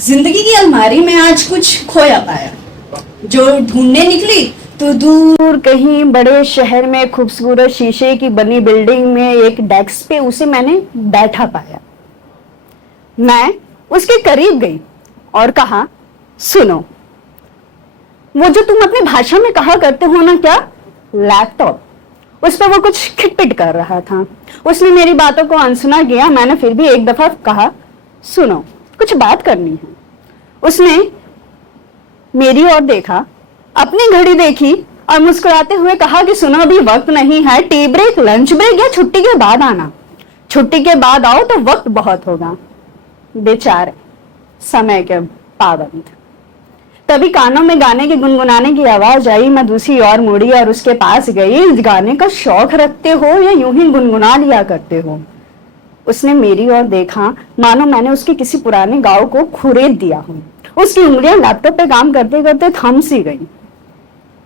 जिंदगी की अलमारी में आज कुछ खोया पाया, जो ढूंढने निकली तो दूर कहीं बड़े शहर में खूबसूरत शीशे की बनी बिल्डिंग में एक डेस्क पे उसे मैंने बैठा पाया। मैं उसके करीब गई और कहा, सुनो, वो जो तुम अपनी भाषा में कहा करते हो ना, क्या लैपटॉप, उस पर वो कुछ खिटपिट कर रहा था। उसने मेरी बातों को अनसुना किया। मैंने फिर भी एक दफा कहा, सुनो, कुछ बात करनी है। उसने मेरी ओर देखा, अपनी घड़ी देखी और मुस्कुराते हुए कहा कि सुनो, अभी वक्त नहीं है, टी ब्रेक, लंच ब्रेक या छुट्टी के बाद आना। छुट्टी के बाद आओ तो वक्त बहुत होगा। बेचारे समय के पाबंद। तभी कानों में गाने के गुनगुनाने की आवाज आई। मैं दूसरी ओर मुड़ी और उसके पास गई। गाने का शौक रखते हो या यूं ही गुनगुना लिया करते हो? उसने मेरी ओर देखा मानो मैंने उसके किसी पुराने गाँव को खुरेद दिया हो। उसकी उंगलियां लैपटॉप पे काम करते करते थम सी गई।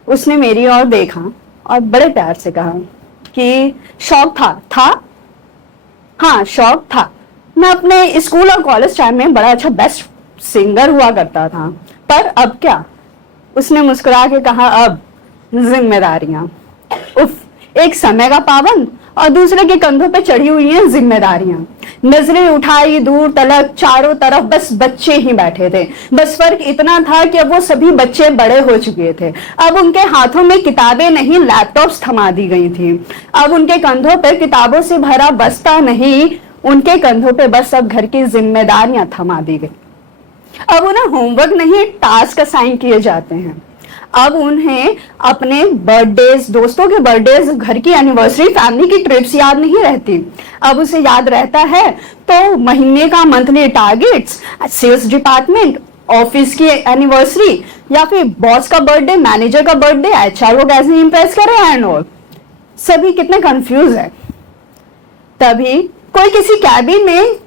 उसने मेरी ओर देखा और बड़े प्यार से कहा कि शौक था? हाँ, शौक था। मैं अपने स्कूल और कॉलेज टाइम में बड़ा अच्छा बेस्ट सिंगर हुआ करता था, पर अब क्या? उसने मुस्कुरा के कहा, अब जिम्मेदारियां। उफ, एक समय का पाबंद और दूसरे के कंधों पे चढ़ी हुई हैं जिम्मेदारियां। नजरें उठाई दूर तलक, चारों तरफ बस बच्चे ही बैठे थे। बस फर्क इतना था कि अब वो सभी बच्चे बड़े हो चुके थे। अब उनके हाथों में किताबें नहीं, लैपटॉप्स थमा दी गई थी। अब उनके कंधों पर किताबों से भरा बस्ता नहीं, उनके कंधों पे बस अब घर की जिम्मेदारियां थमा दी गई। अब उन्हें होमवर्क नहीं, टास्क असाइन किए जाते हैं। अब उन्हें अपने बर्थडेज, दोस्तों के बर्थडेज, घर की एनिवर्सरी, फैमिली की ट्रिप्स याद नहीं रहती। अब उसे याद रहता है तो महीने का monthly targets, sales department, office की एनिवर्सरी या फिर बॉस का बर्थडे, मैनेजर का बर्थडे, एचआर को कैसे इंप्रेस करे एंड ऑल। सभी कितने कंफ्यूज है। तभी कोई किसी कैबिन में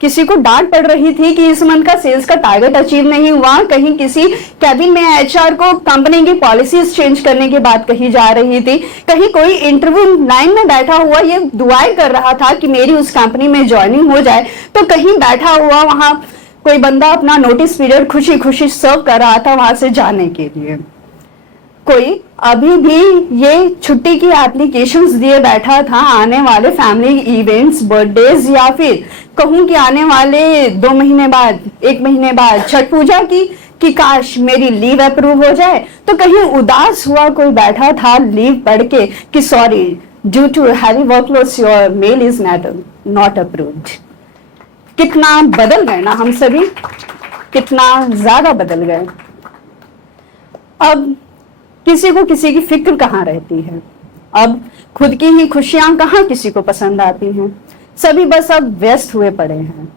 किसी को डांट पड़ रही थी कि इस मंथ का सेल्स का टारगेट अचीव नहीं हुआ। कहीं किसी कैबिन में एचआर को कंपनी की पॉलिसीज चेंज करने की बात कही जा रही थी। कहीं कोई इंटरव्यू लाइन में बैठा हुआ ये दुआएं कर रहा था कि मेरी उस कंपनी में ज्वाइनिंग हो जाए, तो कहीं बैठा हुआ वहां कोई बंदा अपना नोटिस पीरियड खुशी खुशी सर्व कर रहा था वहां से जाने के लिए। कोई अभी भी ये छुट्टी की एप्लीकेशंस दिए बैठा था आने वाले फैमिली इवेंट्स, बर्थडेज या फिर कहूं कि आने वाले 2 महीने बाद, 1 महीने बाद छठ पूजा की कि काश मेरी लीव अप्रूव हो जाए। तो कहीं उदास हुआ कोई बैठा था लीव पढ़ के कि sorry, due to heavy workload your mail is not approved. कितना बदल गए ना हम सभी, कितना ज्यादा बदल गए। अब किसी को किसी की फिक्र कहाँ रहती है। अब खुद की ही खुशियां कहाँ किसी को पसंद आती हैं। सभी बस अब व्यस्त हुए पड़े हैं।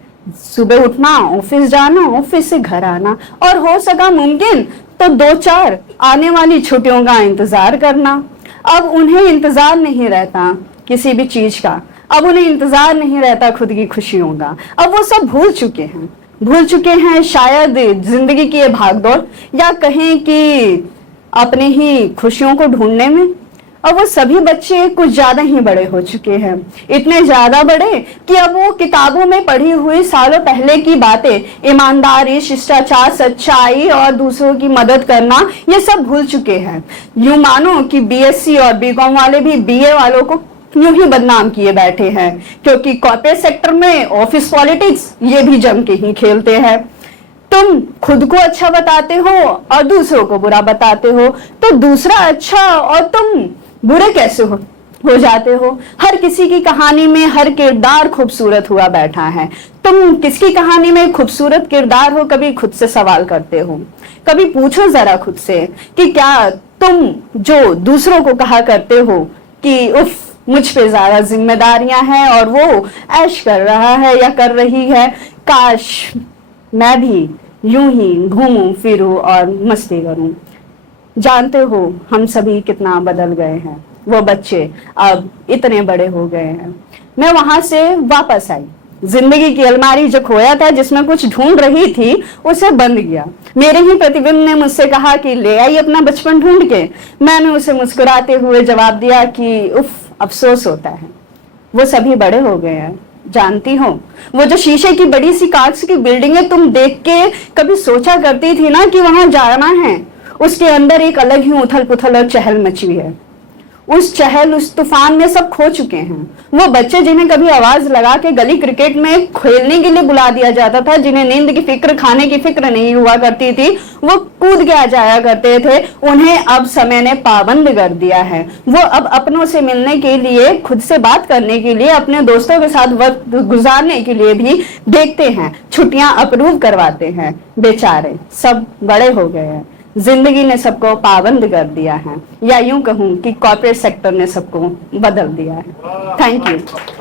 सुबह उठना, ऑफिस जाना, ऑफिस से घर आना और हो सका मुमकिन तो 2-4 आने वाली छुट्टियों का इंतजार करना। अब उन्हें इंतजार नहीं रहता किसी भी चीज का। अब उन्हें इंतजार नहीं रहता खुद की खुशियों का। अब वो सब भूल चुके हैं शायद जिंदगी की ये भागदौड़, या कहें कि अपने ही खुशियों को ढूंढने में। अब वो सभी बच्चे कुछ ज्यादा ही बड़े हो चुके हैं। इतने ज्यादा बड़े कि अब वो किताबों में पढ़ी हुई सालों पहले की बातें, ईमानदारी, शिष्टाचार, सच्चाई और दूसरों की मदद करना, ये सब भूल चुके हैं। यूं मानो कि बीएससी और बीकॉम वाले भी बीए वालों को यूं ही बदनाम किए बैठे हैं, क्योंकि कॉर्पोरेट सेक्टर में ऑफिस पॉलिटिक्स ये भी जम के ही खेलते हैं। तुम खुद को अच्छा बताते हो और दूसरों को बुरा बताते हो, तो दूसरा अच्छा और तुम बुरे कैसे हो जाते हो। हर किसी की कहानी में हर किरदार खूबसूरत हुआ बैठा है। तुम किसकी कहानी में खूबसूरत किरदार हो, कभी खुद से सवाल करते हो? कभी पूछो जरा खुद से कि क्या तुम जो दूसरों को कहा करते हो कि उफ, मुझ पे ज्यादा जिम्मेदारियां हैं और वो ऐश कर रहा है या कर रही है, काश मैं भी यूं ही घूमूं फिरूं और मस्ती करूं। जानते हो हम सभी कितना बदल गए हैं। वो बच्चे अब इतने बड़े हो गए हैं। मैं वहां से वापस आई। जिंदगी की अलमारी जो खोया था, जिसमें कुछ ढूंढ रही थी, उसे बंद किया। मेरे ही प्रतिबिंब ने मुझसे कहा कि ले आई अपना बचपन ढूंढ के। मैंने उसे मुस्कुराते हुए जवाब दिया कि उफ, अफसोस होता है, वो सभी बड़े हो गए हैं, जानती हो, वो जो शीशे की बड़ी सी कांच की बिल्डिंग है, तुम देख के कभी सोचा करती थी ना कि वहां जाना है? उसके अंदर एक अलग ही उथल पुथल और चहल मची हुई है। उस चहल उस तूफान में सब खो चुके हैं। वो बच्चे जिन्हें कभी आवाज लगा के गली क्रिकेट में खेलने के लिए बुला दिया जाता था, जिन्हें नींद की फिक्र, खाने की फिक्र नहीं हुआ करती थी, वो कूद के आ जाया करते थे, उन्हें अब समय ने पाबंद कर दिया है। वो अब अपनों से मिलने के लिए, खुद से बात करने के लिए, अपने दोस्तों के साथ वक्त गुजारने के लिए भी देखते हैं, छुट्टियां अप्रूव करवाते हैं। बेचारे सब बड़े हो गए हैं, जिंदगी ने सबको पाबंद कर दिया है, या यूं कहूं कि कॉर्पोरेट सेक्टर ने सबको बदल दिया है। Thank you.